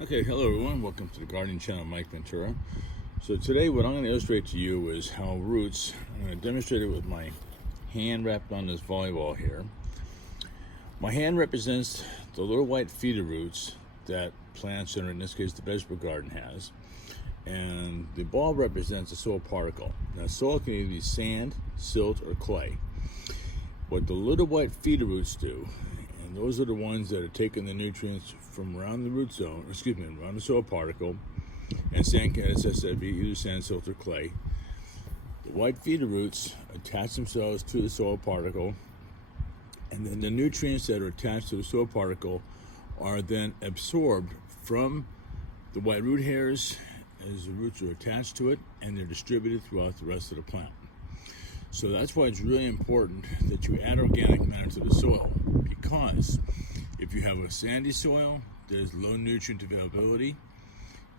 Okay, hello everyone. Welcome to the gardening channel, Mike Ventura. So today what I'm going to illustrate to you is how roots, I'm going to demonstrate it with my hand wrapped on this volleyball here. My hand represents the little white feeder roots that plants, or in this case the vegetable garden, has. And the ball represents a soil particle. Now soil can either be sand, silt, or clay. What the little white feeder roots do, and those are the ones that are taking the nutrients from around the root zone, around the soil particle, and sand, as I said, be either sand, silt, or clay. The white feeder roots attach themselves to the soil particle, and then the nutrients that are attached to the soil particle are then absorbed from the white root hairs as the roots are attached to it, and they're distributed throughout the rest of the plant. So that's why it's really important that you add organic matter to the soil, because if you have a sandy soil, there's low nutrient availability.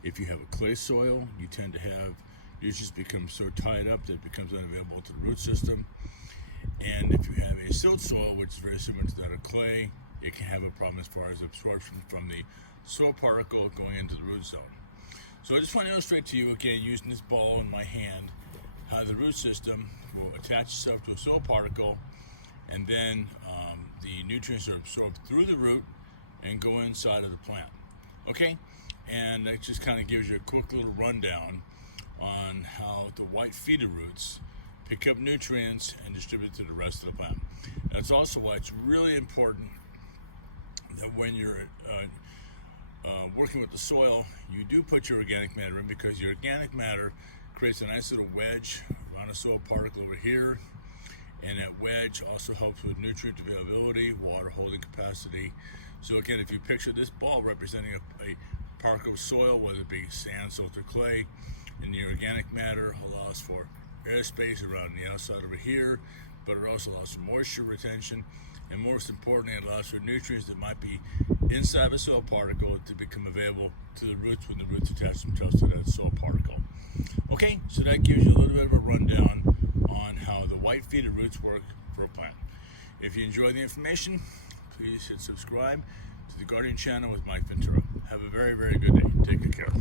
If you have a clay soil, you tend to have nutrients become so tied up that it becomes unavailable to the root system. And if you have a silt soil, which is very similar to that of clay, it can have a problem as far as absorption from the soil particle going into the root zone. So I just want to illustrate to you again, using this ball in my hand, how the root system will attach itself to a soil particle, and then the nutrients are absorbed through the root and go inside of the plant. Okay, and that just kind of gives you a quick little rundown on how the white feeder roots pick up nutrients and distribute to the rest of the plant. That's also why it's really important that when you're working with the soil, you do put your organic matter in, because your organic matter creates a nice little wedge around a soil particle over here, and that wedge also helps with nutrient availability, water holding capacity. So again, if you picture this ball representing a particle of soil, whether it be sand, silt, or clay, and the organic matter allows for airspace around the outside over here, but it also allows for moisture retention, and most importantly, it allows for nutrients that might be inside the soil particle to become available to the roots when the roots attach themselves to that soil particle. Okay, so that gives you a little bit of a rundown on how the white feeder roots work for a plant. If you enjoy the information, please hit subscribe to the Gardening channel with Mike Ventura. Have a very, very good day. Take good care.